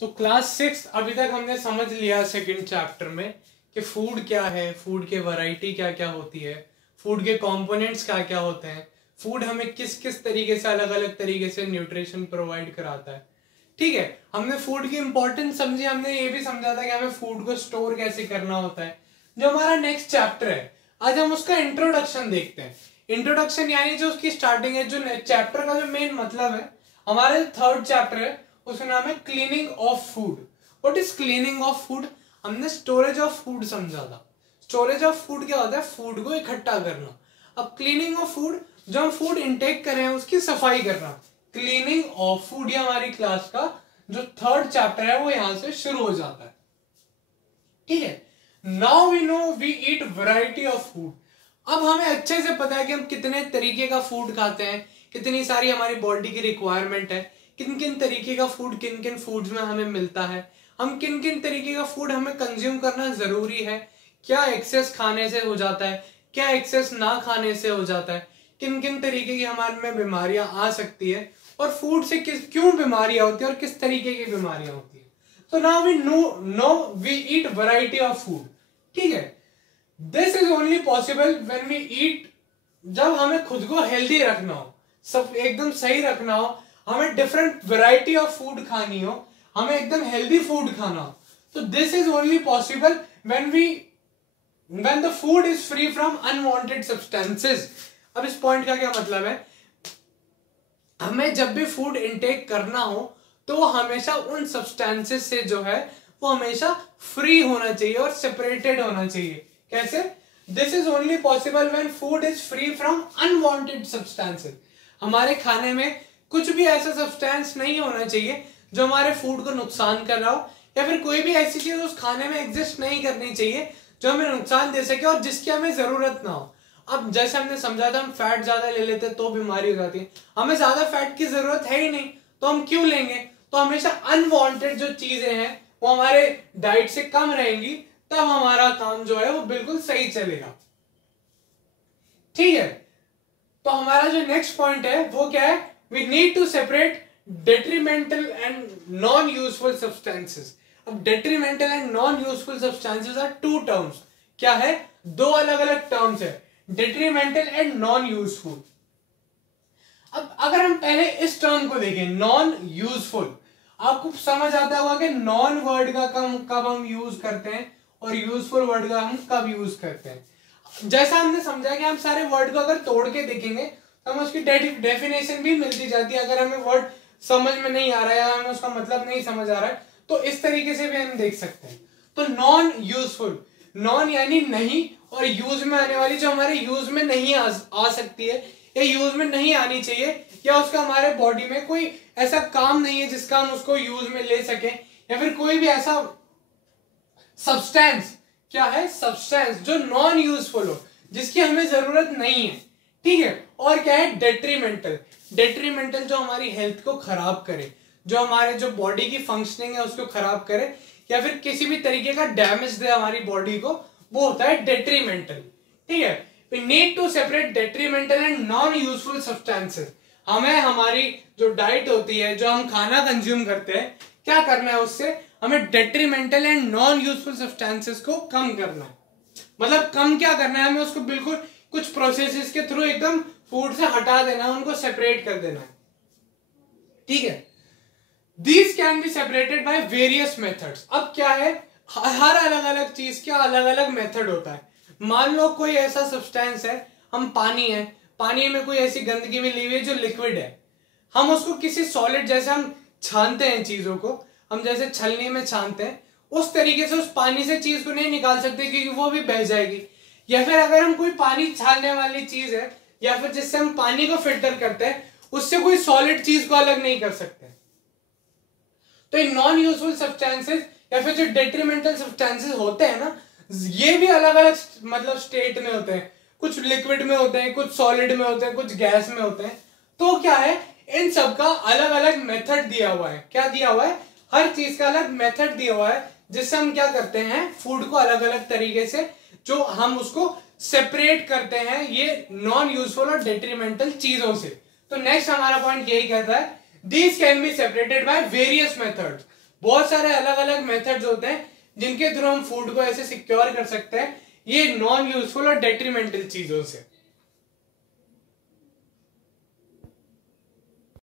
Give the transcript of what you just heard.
तो क्लास 6 अभी तक हमने समझ लिया सेकंड चैप्टर में कि फूड क्या है, फूड के वैरायटी क्या क्या होती है, फूड के कंपोनेंट्स क्या क्या होते हैं, फूड हमें किस किस तरीके से अलग अलग तरीके से न्यूट्रिशन प्रोवाइड कराता है। ठीक है, हमने फूड की इंपॉर्टेंस समझी, हमने ये भी समझा था कि हमें फूड को स्टोर कैसे करना होता है। जो हमारा नेक्स्ट चैप्टर है, आज हम उसका इंट्रोडक्शन देखते हैं। इंट्रोडक्शन यानी जो उसकी स्टार्टिंग है, जो चैप्टर का जो मेन मतलब है, हमारे थर्ड चैप्टर है, उसका नाम है cleaning of food. What is cleaning of food? हमने स्टोरेज ऑफ फूड समझा था। स्टोरेज ऑफ फूड क्या होता है? फूड को इकट्ठा करना। अब क्लीनिंग ऑफ फूड, जो हम फूड इनटेक कर रहे हैं उसकी सफाई करना। क्लीनिंग ऑफ फूड, ये हमारी क्लास का जो थर्ड चैप्टर है वो यहां से शुरू हो जाता है। ठीक है, now we know we eat variety of food. अब हमें अच्छे से पता है कि हम कितने तरीके का फूड खाते हैं, कितनी सारी हमारी बॉडी की रिक्वायरमेंट है, किन किन तरीके का फूड किन किन फूड्स में हमें मिलता है, हम किन किन तरीके का फूड हमें कंज्यूम करना जरूरी है, क्या एक्सेस खाने से हो जाता है, क्या एक्सेस ना खाने से हो जाता है, किन किन तरीके की हमारे में बीमारियां आ सकती है, और फूड से क्यों बीमारियां होती है और किस तरीके की बीमारियां होती है। तो now we know we eat variety of food. ठीक है, this is only possible when we eat, जब हमें खुद को हेल्दी रखना हो, सब एकदम सही रखना हो, हमें डिफरेंट वैरायटी ऑफ फूड खानी हो, हमें एकदम हेल्दी फूड खाना हो। तो this is only possible when the food is free from unwanted substances। अब इस पॉइंट का क्या मतलब है? हमें जब भी फूड इनटेक करना हो तो हमेशा उन सब्सटेंसेस से जो है वो हमेशा फ्री होना चाहिए और सेपरेटेड होना चाहिए। कैसे? This is only possible when food is free from unwanted substances. हमारे खाने में कुछ भी ऐसा सब्सटेंस नहीं होना चाहिए जो हमारे फूड को नुकसान कर रहा हो, या फिर कोई भी ऐसी चीज उस खाने में एग्जिस्ट नहीं करनी चाहिए जो हमें नुकसान दे सके और जिसकी हमें जरूरत ना हो। अब जैसे हमने समझा था, हम फैट ज्यादा ले लेते तो बीमारी हो जाती है, हमें ज्यादा फैट की जरूरत है ही नहीं तो हम क्यों लेंगे? तो हमेशा अनवांटेड जो चीजें हैं वो हमारे डाइट से कम रहेंगी, तब हमारा काम जो है वो बिल्कुल सही चलेगा। ठीक है, तो हमारा जो नेक्स्ट पॉइंट है वो क्या है? We need to separate detrimental and non useful substances. अब detrimental and non useful substances are two terms. क्या है? दो अलग अलग टर्म्स है, डेट्रीमेंटल एंड नॉन यूजफुल। अब अगर हम पहले इस टर्म को देखें, नॉन यूजफुल, आपको समझ आता होगा कि नॉन वर्ड का कब हम यूज करते हैं और यूजफुल वर्ड का हम कब यूज करते हैं। जैसा हमने समझा कि हम सारे वर्ड को अगर तोड़ के देखेंगे तो हमें उसकी डेफिनेशन भी मिलती जाती है। अगर हमें वर्ड समझ में नहीं आ रहा है या हमें उसका मतलब नहीं समझ आ रहा है तो इस तरीके से भी हम देख सकते हैं। तो नॉन यूजफुल, नॉन यानी नहीं, और यूज में आने वाली, जो हमारे यूज में नहीं आ सकती है या यूज में नहीं आनी चाहिए, या उसका हमारे बॉडी में कोई ऐसा काम नहीं है जिसका हम उसको यूज में ले सकें, या फिर कोई भी ऐसा सब्सटेंस, क्या है? सब्सटेंस जो नॉन यूजफुल हो, जिसकी हमें जरूरत नहीं है। ठीक है, और क्या है? डेट्रीमेंटल। डेट्रीमेंटल जो हमारी हेल्थ को खराब करे, जो हमारे जो बॉडी की फंक्शनिंग है उसको खराब करे, या फिर किसी भी तरीके का डैमेज दे हमारी बॉडी को, वो होता है डेट्रीमेंटल। ठीक है, we need to separate detrimental and non useful substances. हमें हमारी जो डाइट होती है, जो हम खाना कंज्यूम करते हैं, क्या करना है उससे? हमें detrimental and non useful substances को कम करना है। मतलब कम क्या करना है? हमें उसको बिल्कुल कुछ प्रोसेसेस के थ्रू एकदम फूड से हटा देना है, उनको सेपरेट कर देना है। ठीक है, These can be separated by various methods। अब क्या है? हर अलग अलग चीज का अलग अलग मेथड होता है। मान लो कोई ऐसा सब्सटेंस है, हम पानी है, पानी में कोई ऐसी गंदगी मिली हुई है जो लिक्विड है, हम उसको किसी सॉलिड, जैसे हम छानते हैं चीजों को, हम जैसे छलनी में छानते हैं, उस तरीके से उस पानी से चीज को नहीं निकाल सकते क्योंकि वो भी बह जाएगी। या फिर अगर हम कोई पानी छानने वाली चीज है, या फिर जिससे हम पानी को फिल्टर करते हैं, उससे कोई सॉलिड चीज को अलग नहीं कर सकते। तो ये नॉन यूजफुल सब्सटेंसेस या फिर जो डेट्रीमेंटल सब्सटेंसेस होते हैं ना, ये भी अलग अलग मतलब स्टेट में होते हैं। कुछ लिक्विड में होते हैं, कुछ सॉलिड में होते हैं, कुछ गैस में होते हैं। तो क्या है? इन सब का अलग अलग मेथड दिया हुआ है। क्या दिया हुआ है? हर चीज का अलग मेथड दिया हुआ है, जिससे हम क्या करते हैं? फूड को अलग अलग तरीके से जो हम उसको सेपरेट करते हैं ये नॉन यूजफुल और डेट्रीमेंटल चीजों से। तो नेक्स्ट हमारा पॉइंट यही कहता है, These can be separated by various methods। बहुत सारे अलग अलग मेथड्स होते हैं जिनके थ्रू हम फूड को ऐसे सिक्योर कर सकते हैं ये नॉन यूजफुल और डेट्रीमेंटल चीजों से।